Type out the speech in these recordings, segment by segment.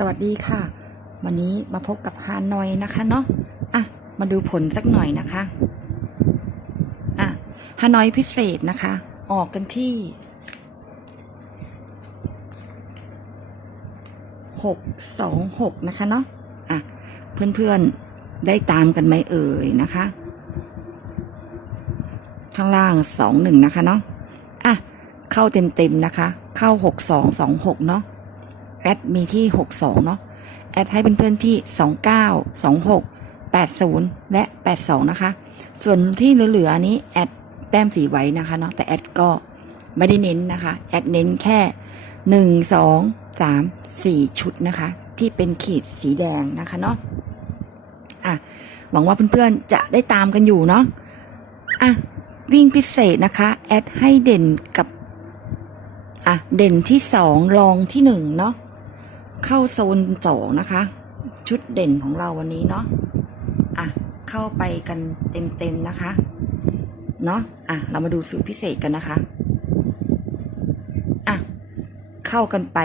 สวัสดีค่ะ วันนี้มาพบกับฮานอยนะคะเนาะอะมาดูผลสักหน่อยนะคะอะฮานอยพิเศษนะคะ ออกกันที่หกสองหกนะคะเนาะอะเพื่อนๆได้ตามกันไหมเอ่ยนะคะ ข้างล่างสองหนึ่งนะคะเนาะอะเข้าเต็มๆนะคะ เข้าหกสองสองหกเนาะ แอดมีที่ 62 เนาะแอดให้เพื่อนๆที่ 29 26 80 และ 82 นะคะ ส่วนที่เหลือๆนี้แอดแต้มสีไว้นะคะเนาะแต่แอดก็ไม่ได้เน้นนะคะแอดเน้นแค่ 1 2 3 4 ชุดนะคะ ที่เป็นขีดสีแดงนะคะเนาะอะหวังว่าเพื่อนๆจะได้ตามกันอยู่เนาะอะวิ่งพิเศษนะคะแอดให้เด่นกับอะเด่นที่สองรองที่หนึ่งเนาะ เข้าโซนสองนะคะ ชุดเด่นของเราวันนี้เนาะอะเข้าไปกันเต็มๆนะคะ เนาะอะเรามาดูสูตรพิเศษกันนะคะอะเข้ากันไป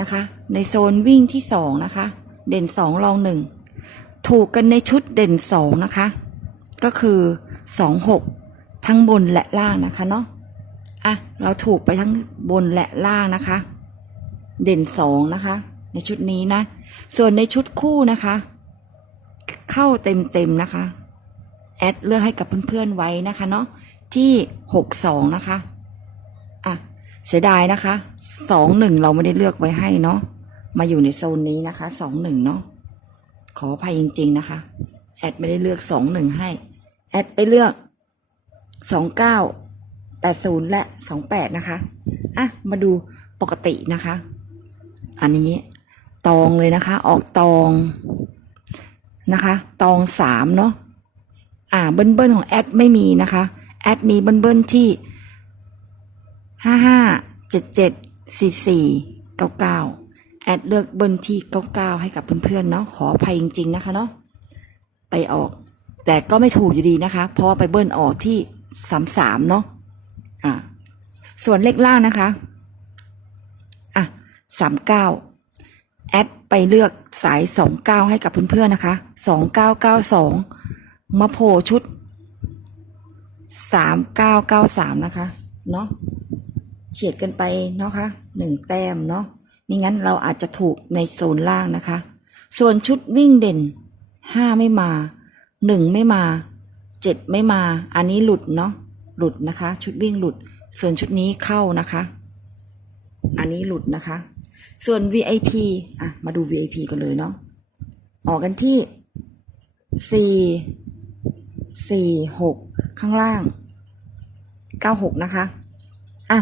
นะคะ ในโซนวิ่งที่สองนะคะ เด่นสองรองหนึ่งถูกกันในชุดเด่นสองนะคะ ก็คือสองหกทั้งบนและล่างนะคะเนาะอะเราถูกไปทั้งบนและล่างนะคะ เด่นสองนะคะ ในชุดนี้นะ ส่วนในชุดคู่นะคะ เข้าเต็มเต็มๆนะคะ แอดเลือกให้กับเพื่อนๆไว้นะคะเนาะที่หกสองนะคะอะเสียดายนะคะสองหนึ่งเราไม่ได้เลือกไว้ให้เนาะมาอยู่ในโซนนี้นะคะสองหนึ่งเนาะขออภัยจริง ๆนะคะ แอดไม่ได้เลือกสองหนึ่งให้ แอดไปเลือกสองเก้า80และ28นะคะ อะ มาดูปกตินะคะ อันนี้ตองเลยนะคะ ออกตองนะคะ ตองสามเนาะอ่าเบิ้ลเบิ้ลของแอดไม่มีนะคะ แอดมีเบิ้ลเบิ้ลที่ห้าห้าเจ็ดเจ็ดสี่สี่เก้าเก้าแอดเลือกเบิ้ลที่เก้าเก้าให้กับเพื่อนๆเนาะขออภัยจริง ๆ นะคะเนาะไปออก แต่ก็ไม่ถูกอยู่ดีนะคะ เพราะว่าไปเบิ้ลออกที่สามสามเนาะอะส่วนเลขล่างนะคะ อะสามเก้าแอดไปเลือกสายสองเก้าให้กับเพื่อนๆนะคะสองเก้าเก้าสองมาโผล่ชุดสามเก้าเก้าสามนะคะ เนาะเฉียดกันไปเนาะคะหนึ่งแต้มเนาะม่งั้นเราอาจจะถูกในโซนล่างนะคะ ส่วนชุดวิ่งเด่นห้าไม่มาหนึ่งไม่มาเจ็ดไม่มา อันนี้หลุดเนาะหลุดนะคะ ชุดวิ่งหลุด ส่วนชุดนี้เข้านะคะ อันนี้หลุดนะคะ ส่วน VIP อะ มาดู VIP กันเลยเนาะ ออกกันที่สี่สี่หกข้างล่างเก้าหกนะคะ อะ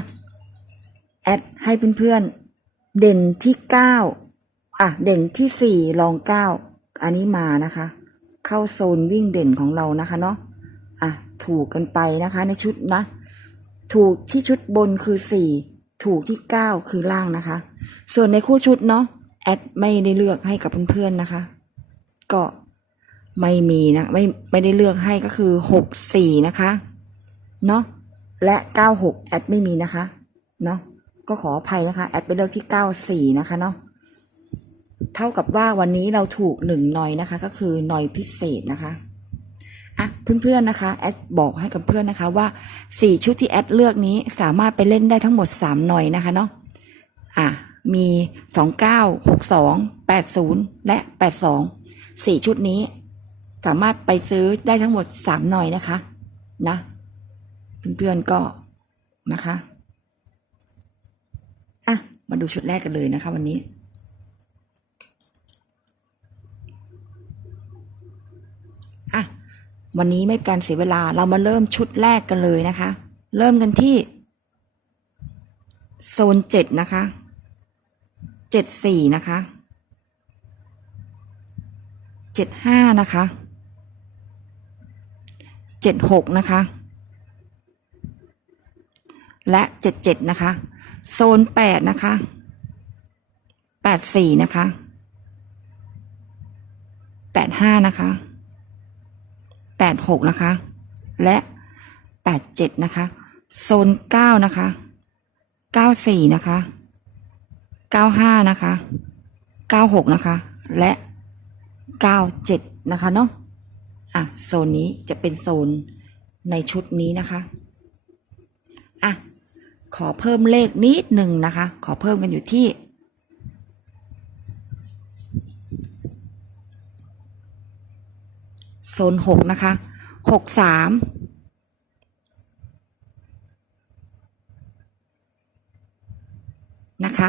แอดให้เพื่อนๆ เด่นที่เก้าอะ เด่นที่สี่รองเก้าอันนี้มานะคะ เข้าโซนวิ่งเด่นของเรานะคะเนาะ อะ ถูกกันไปนะคะในชุดนะ ถูกที่ชุดบนคือสี่ ถูกที่เก้าคือล่างนะคะ ส่วนในคู่ชุดเนาะแอดไม่ได้เลือกให้กับเพื่อนๆนะคะ ก็ไม่มีนะไม่ไม่ได้เลือกให้ก็คือหกสี่นะคะเนาะและเก้าหกแอดไม่มีนะคะเนาะก็ขออภัยนะคะแอดไปเลือกที่เก้าสี่นะคะเนาะเท่ากับว่าวันนี้เราถูกหนึ่งหน่อยนะคะ ก็คือหน่อยพิเศษนะคะ เพื่อนๆนะคะแอดบอกให้กับเพื่อนนะคะว่าสี่ชุดที่แอดเลือกนี้สามารถไปเล่นได้ทั้งหมดสามหน่อยนะคะเนาะอะมีสองเก้าหกสองแปดศูนย์และแปดสองสี่ชุดนี้ สามารถไปซื้อได้ทั้งหมดสามหน่อยนะคะนะเพื่อนๆก็นะคะอะมาดูชุดแรกกันเลยนะคะวันนี้ อะ วันนี้ไม่เป็นการเสียเวลาเรามาเริ่มชุดแรกกันเลยนะคะ เริ่มกันที่ โซนเจ็ดนะคะเจ็ดสี่นะคะเจ็ดห้านะคะเจ็ดหกนะคะ และเจ็ดเจ็ดนะคะ โซนแปดนะคะแปดสี่นะคะแปดห้านะคะ แปดหกนะคะ และแปดเจ็ดนะคะ โซนเก้านะคะเก้าสี่นะคะเก้าห้านะคะ 96 นะคะ และ 97 นะคะเนาะอะ โซนนี้จะเป็นโซนในชุดนี้นะคะ อะ ขอเพิ่มเลขนิดหนึ่งนะคะ ขอเพิ่มกันอยู่ที่ โซนหกนะคะหกสามนะคะ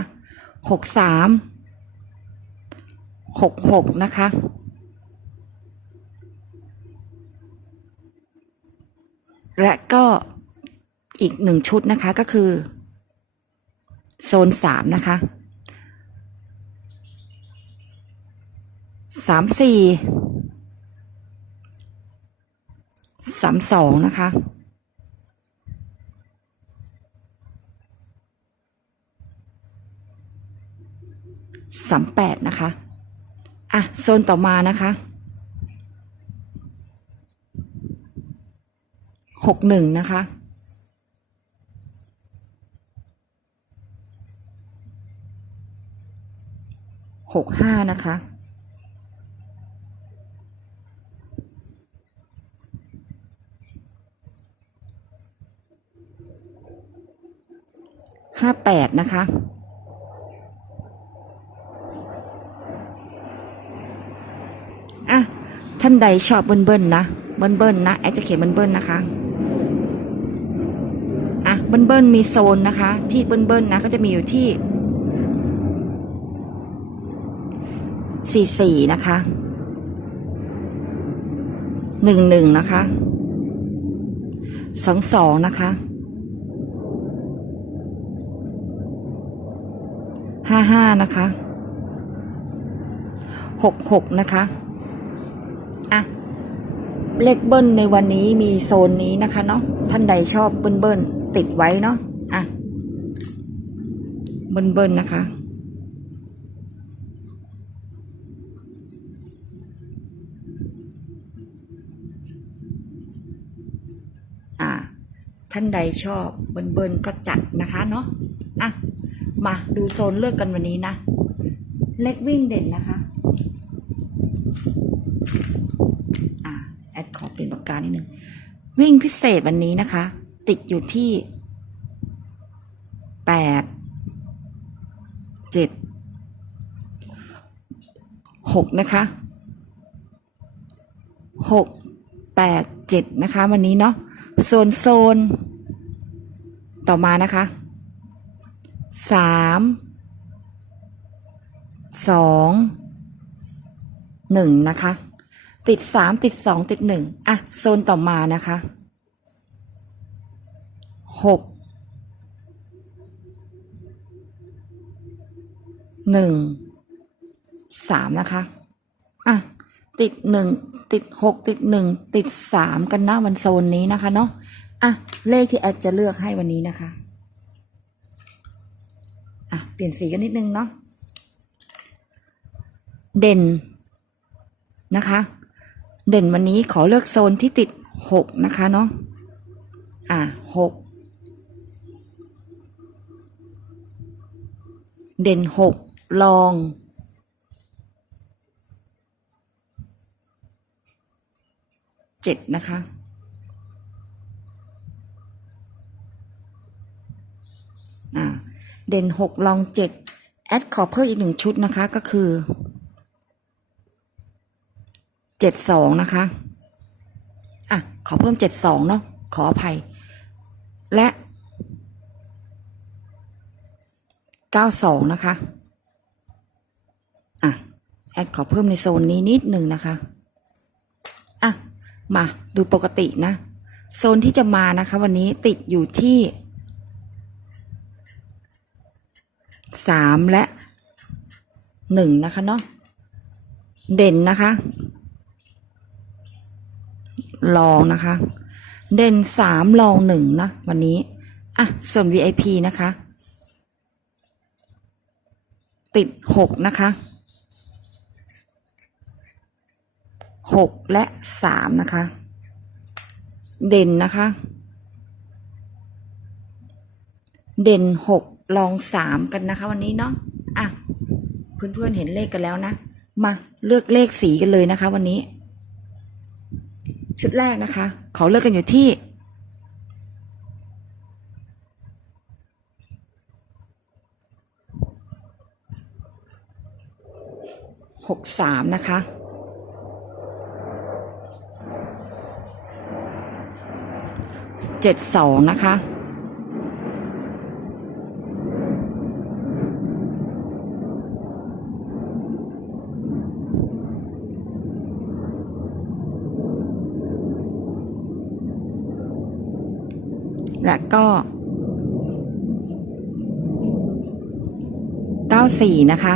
หกสามหกหกนะคะและก็อีกหนึ่งชุดนะคะก็คือ โซนสามนะคะสามสี่ สามสองนะคะ สามแปดนะคะ อะ โซนต่อมานะคะ หกหนึ่งนะคะหกห้านะคะ ห้าแปดนะคะอะท่านใดชอบเบิ้ลเบิ้ลนะ เบิ้ลเบิ้ลนะแอดจะเขียนเบิ้ลเบิ้ลนะคะอะเบิ้ลเบิ้ลมีโซนนะคะ ที่เบิ้ลเบิ้ลนะก็จะมีอยู่ที่สี่สี่นะคะหนึ่งหนึ่งนะคะสองสองนะคะ ห้าห้านะคะหกหกนะคะอะเลขเบิ้ลในวันนี้มีโซนนี้นะคะเนาะท่านใดชอบเบิ้ลเบิ้ลติดไว้เนาะอะเบิ้ลเบิ้ลนะคะอ่าท่านใดชอบเบิ้ลเบิ้ลก็จัดนะคะเนาะอะ มาดูโซนเลือกกันวันนี้นะ เล็กวิ่งเด่นนะคะอ่าแอดขอเปลี่ยนปากกานิดนึง วิ่งพิเศษวันนี้นะคะ ติดอยู่ที่แปดเจ็ดหกนะคะหกแปดเจ็ดนะคะ วันนี้เนาะโซนโซนต่อมานะคะ สามสองหนึ่งนะคะ ติดสามติดสองติดหนึ่งอะ โซนต่อมานะคะหกหนึ่งสามนะคะอะติดหนึ่งติดหกติดหนึ่งติดสามกันนะวันโซนนี้นะคะเนาะอะเลขที่แอดจะเลือกให้วันนี้นะคะ อะเปลี่ยนสีกันนิดนึงเนาะเด่นนะคะ เด่นวันนี้ขอเลือกโซนที่ติดหกนะคะเนาะอะหกเด่นหกลองเจ็ดนะคะ อ่า เด่นหกลองเจ็ดแอดขอเพิ่มอีกหนึ่งชุดนะคะก็คือเจ็ดสองนะคะ อะ ขอเพิ่มเจ็ดสองเนาะขออภัย และเก้าสองนะคะ อะ แอดขอเพิ่มในโซนนี้นิดหนึ่งนะคะ อะ มาดูปกตินะ โซนที่จะมานะคะ วันนี้ติดอยู่ที่ สามและหนึ่งนะคะเนาะเด่นนะคะลองนะคะ เด่นสามลองหนึ่งนะ วันนี้ อะ ส่วน VIP นะคะ ติดหกนะคะหกและสามนะคะ เด่นนะคะ เด่นหก ลองสามกันนะคะ วันนี้เนาะอะเพื่อนๆเห็นเลขกันแล้วนะ มาเลือกเลขสีกันเลยนะคะ วันนี้ ชุดแรกนะคะ เขาเลือกกันอยู่ที่หกสามนะคะเจ็ดสองนะคะ ก็ เก้าสี่นะคะ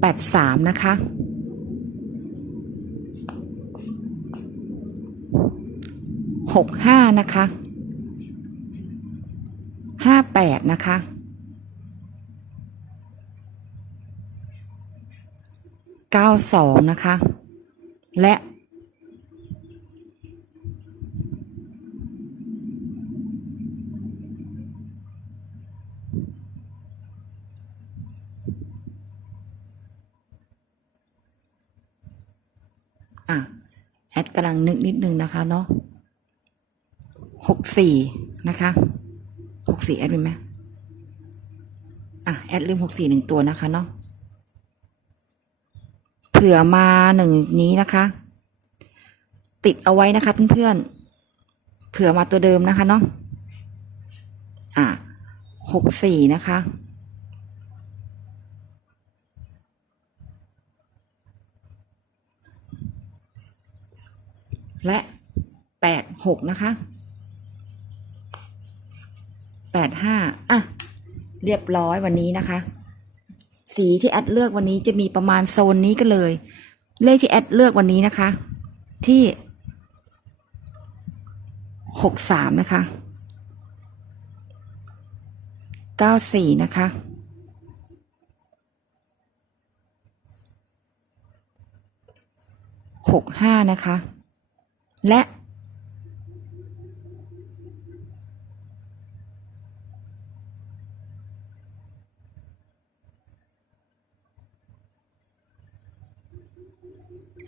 แปดสามนะคะ หกห้านะคะ ห้าแปดนะคะเก้าสองนะคะ และ อะ แอดกำลังนึกนิดนึงนะคะเนาะหกสี่นะคะหกสี่แอดมีไหมอะ แอดลืมหกสี่หนึ่งตัวนะคะเนาะ ผื่อมาหนึ่งนี้นะคะ ติดเอาไว้นะคะเพื่อนๆเผื่อมาตัวเดิมนะคะเนาะอะหกสี่นะคะและแปดหกนะคะแปดห้าอะ เรียบร้อยวันนี้นะคะ สีที่แอดเลือกวันนี้จะมีประมาณโซนนี้ก็เลย เลขที่แอดเลือกวันนี้นะคะ ที่หกสามนะคะเก้าสี่นะคะหกห้านะคะ และ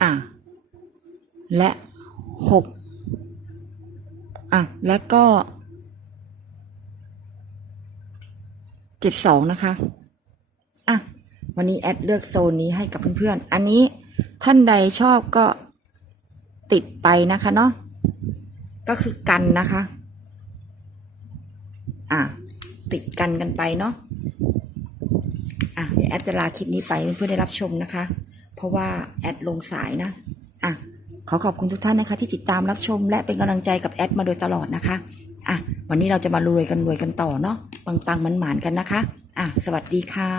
อะและหกอะแล้วก็เจ็ดสองนะคะอะวันนี้แอดเลือกโซนนี้ให้กับเพื่อนๆ อันนี้ท่านใดชอบก็ติดไปนะคะเนาะก็คือกันนะคะ อะติดกันกันไปเนาะอะเดี๋ยวแอดจะลาคลิปนี้ไปเพื่อนๆได้รับชมนะคะ เพราะว่าแอดลงสายนะอะขอขอบคุณทุกท่านนะคะ ที่ติดตามรับชม และเป็นกำลังใจกับแอดมาโดยตลอดนะคะอะวันนี้เราจะมารวยกันรวยกันต่อเนาะปังๆมันหมานกันนะคะอะสวัสดีค่ะ